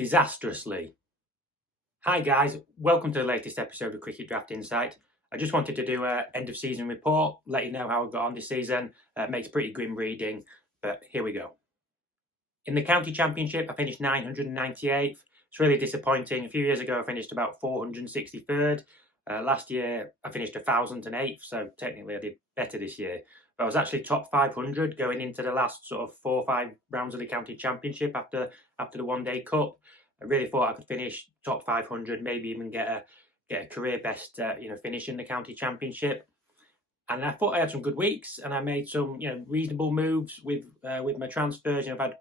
disastrously. Hi guys, welcome to the latest episode of Cricket Draft Insight. I just wanted to do a end of season report, let you know how I got on this season. It makes pretty grim reading, but here we go. In the county championship, I finished 998th. It's really disappointing. A few years ago, I finished about 463rd. Last year, I finished 1008th, so technically I did better this year. But I was actually top 500 going into the last sort of 4 or 5 rounds of the county championship after the One Day Cup. I really thought I could finish top 500, maybe even get a career best, finish in the county championship. And I thought I had some good weeks, and I made some, reasonable moves with my transfers. I've had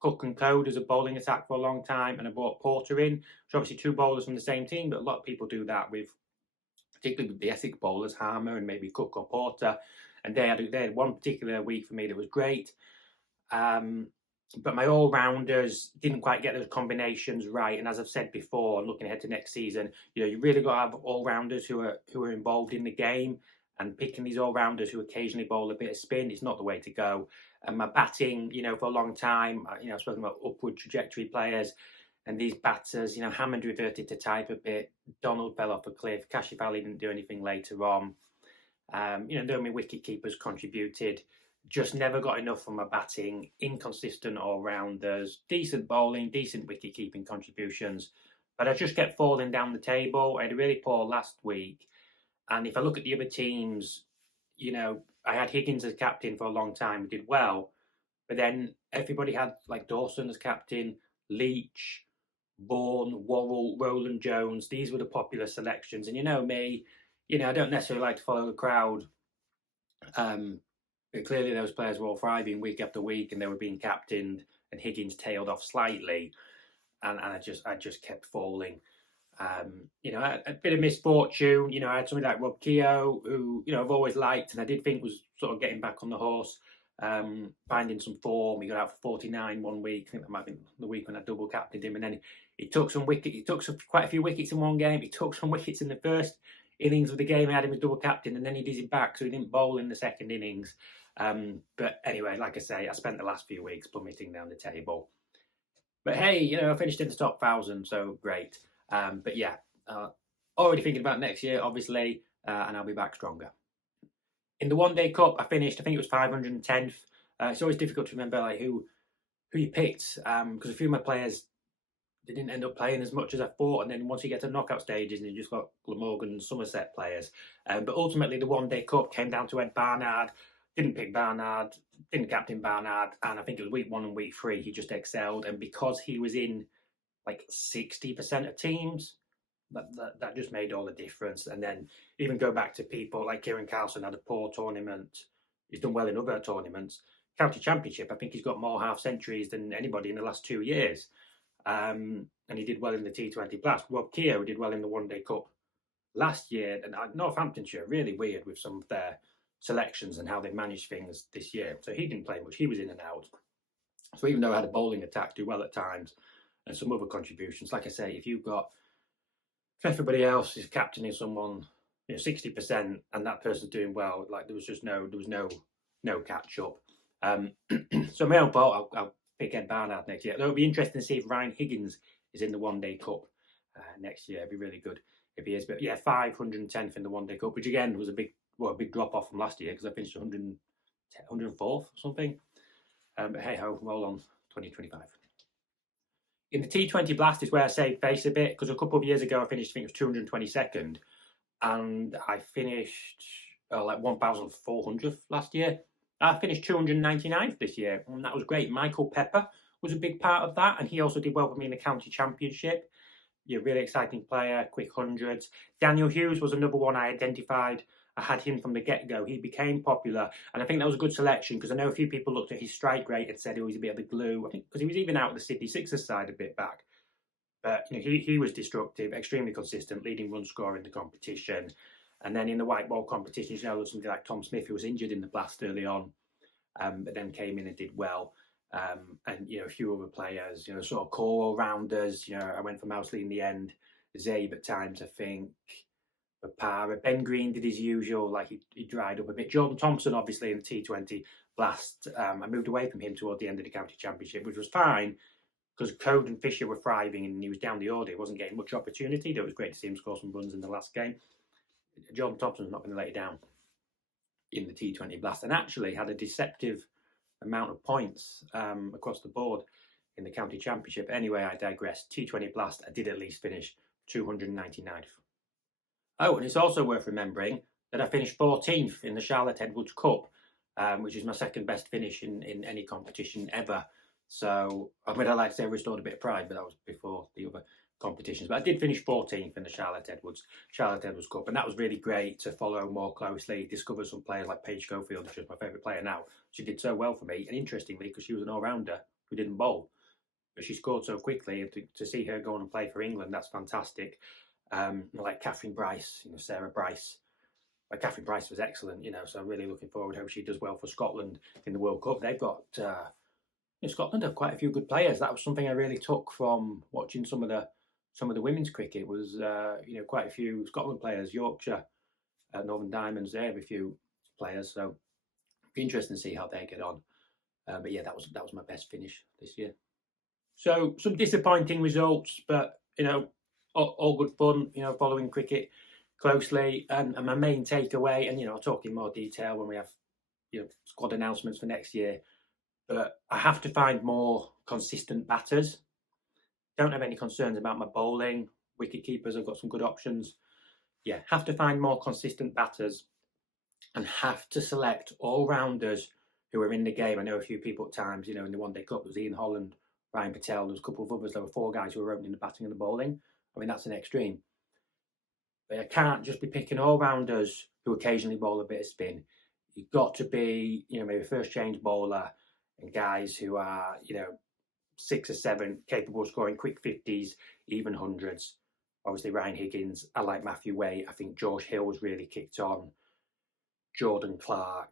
Cook and Code as a bowling attack for a long time, and I brought Porter in, which obviously two bowlers from the same team, but a lot of people do that with, particularly with the Essex bowlers, Harmer and maybe Cook or Porter. And they had one particular week for me that was great. But my all-rounders didn't quite get those combinations right. And as I've said before, looking ahead to next season, you really got to have all-rounders who are involved in the game. And picking these all-rounders who occasionally bowl a bit of spin is not the way to go. And my batting, for a long time, I've spoken about upward trajectory players. And these batters, Hammond reverted to type a bit. Donald fell off a cliff. Kashif Ali didn't do anything later on. No, my wicket keepers contributed. Just never got enough from my batting. Inconsistent all-rounders. Decent bowling, decent wicket-keeping contributions. But I just kept falling down the table. I had a really poor last week. And if I look at the other teams, I had Higgins as captain for a long time, did well. But then everybody had like Dawson as captain, Leach, Bourne, Worrell, Roland Jones. These were the popular selections. And you know me, I don't necessarily like to follow the crowd. But clearly those players were all thriving week after week and they were being captained, and Higgins tailed off slightly. And I just kept falling. A bit of misfortune. I had somebody like Rob Keogh, who, I've always liked and I did think was sort of getting back on the horse, finding some form. He got out for 49 one week. I think that might have been the week when I double captained him. And then he took quite a few wickets in one game. He took some wickets in the first innings of the game. I had him as double captain, and then he did it back, so he didn't bowl in the second innings. But anyway, like I say, I spent the last few weeks plummeting down the table. But hey, I finished in the top 1,000, so great. But yeah, already thinking about next year, obviously, and I'll be back stronger. In the One Day Cup, I finished, I think it was 510th. It's always difficult to remember like who you picked, because a few of my players, they didn't end up playing as much as I thought. And then once you get to knockout stages, and you just got Glamorgan and Somerset players. But ultimately, the One Day Cup came down to Ed Barnard. Didn't pick Barnard, didn't captain Barnard, and I think it was week 1 and week 3 he just excelled. And because he was in like 60% of teams, that just made all the difference. And then even go back to people like Kieran Carlson had a poor tournament. He's done well in other tournaments. County Championship, I think he's got more half centuries than anybody in the last 2 years. And he did well in the T20 Blast. Rob Keogh did well in the One Day Cup last year. And Northamptonshire, really weird with some of their selections and how they managed things this year. So he didn't play much. He was in and out. So even though I had a bowling attack, do well at times, and some other contributions, like I say, if everybody else is captaining someone 60% and that person's doing well, like there was no catch up. So my own fault, I'll pick Ed Barnard next year. It'll be interesting to see if Ryan Higgins is in the One Day Cup next year. It'd be really good if he is. But yeah, 510th in the One Day Cup, which again was a big drop off from last year because I finished 104th or something. But hey ho, roll on 2025. In the T20 Blast is where I saved face a bit, because a couple of years ago I finished, I think it was 222nd, and I finished like 1,400th last year. I finished 299th this year, and that was great. Michael Pepper was a big part of that, and he also did well for me in the county championship. Really exciting player, quick hundreds. Daniel Hughes was another one I identified. I had him from the get-go. He became popular, and I think that was a good selection because I know a few people looked at his strike rate and said he was a bit of the glue. I think because he was even out of the Sydney Sixers side a bit back. But he was destructive, extremely consistent, leading run scorer in the competition. And then in the white ball competitions, there was somebody like Tom Smith who was injured in the Blast early on, but then came in and did well. And a few other players, sort of core all-rounders. I went for Mousley in the end. Zabe at times, I think. Para. Ben Green did his usual, like he dried up a bit. Jordan Thompson, obviously, in the T20 Blast. I moved away from him toward the end of the county championship, which was fine because Code and Fisher were thriving and he was down the order. He wasn't getting much opportunity. It was great to see him score some runs in the last game. Jordan Thompson's not going to let it down in the T20 Blast, and actually had a deceptive amount of points across the board in the county championship. Anyway, I digress. T20 Blast, I did at least finish 299th. Oh, and it's also worth remembering that I finished 14th in the Charlotte Edwards Cup, which is my second best finish in any competition ever. So, I mean, I like to say I restored a bit of pride, but that was before the other competitions. But I did finish 14th in the Charlotte Edwards Cup, and that was really great to follow more closely, discover some players like Paige Schofield, which is my favourite player now. She did so well for me, and interestingly, because she was an all-rounder who didn't bowl, but she scored so quickly, and to see her go on and play for England, that's fantastic. Like Catherine Bryce, Sarah Bryce. Catherine Bryce was excellent, so I'm really looking forward. Hope she does well for Scotland in the World Cup. They've got Scotland have quite a few good players. That was something I really took from watching some of the women's cricket. Was quite a few Scotland players. Yorkshire, Northern Diamonds. They have a few players, so it'll be interesting to see how they get on. But yeah, that was my best finish this year. So some disappointing results, but all good fun. Following cricket closely, and my main takeaway, and I'll talk in more detail when we have squad announcements for next year. But I have to find more consistent batters. Don't have any concerns about my bowling. Wicket keepers, I've got some good options. Yeah, have to find more consistent batters, and have to select all-rounders who are in the game. I know a few people at times, in the One Day Cup, there was Ian Holland, Ryan Patel, there was a couple of others. There were 4 guys who were opening the batting and the bowling. I mean, that's an extreme. But I can't just be picking all-rounders who occasionally bowl a bit of spin. You've got to be, maybe first change bowler, and guys who are, 6 or 7, capable of scoring quick 50s, even 100s. Obviously, Ryan Higgins. I like Matthew Waite. I think George Hill's really kicked on. Jordan Clark.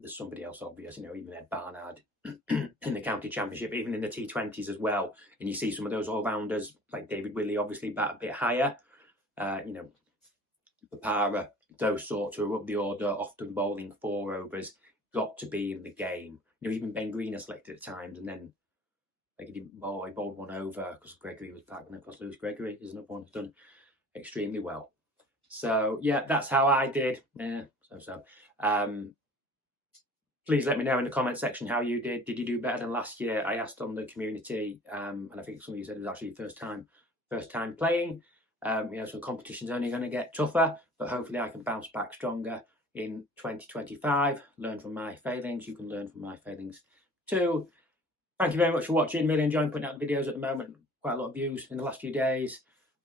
There's somebody else obvious, even Ed Barnard in the county championship, even in the T20s as well. And you see some of those all-rounders, like David Willey, obviously bat a bit higher. Papara, those sorts who are up the order, often bowling 4 overs, got to be in the game. Even Ben Green are selected at times, and then he didn't bowl. He bowled 1 over because Gregory was back, and of course Lewis Gregory is another one who's done extremely well. So yeah, that's how I did. Please let me know in the comment section how you did. Did you do better than last year? I asked on the community, and I think some of you said it was actually first time playing. So the competition's only going to get tougher, but hopefully I can bounce back stronger in 2025. Learn from my failings. You can learn from my failings too. Thank you very much for watching. Really enjoying putting out the videos at the moment. Quite a lot of views in the last few days.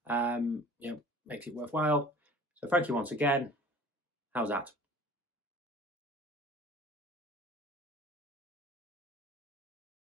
Makes it worthwhile. So thank you once again. How's that?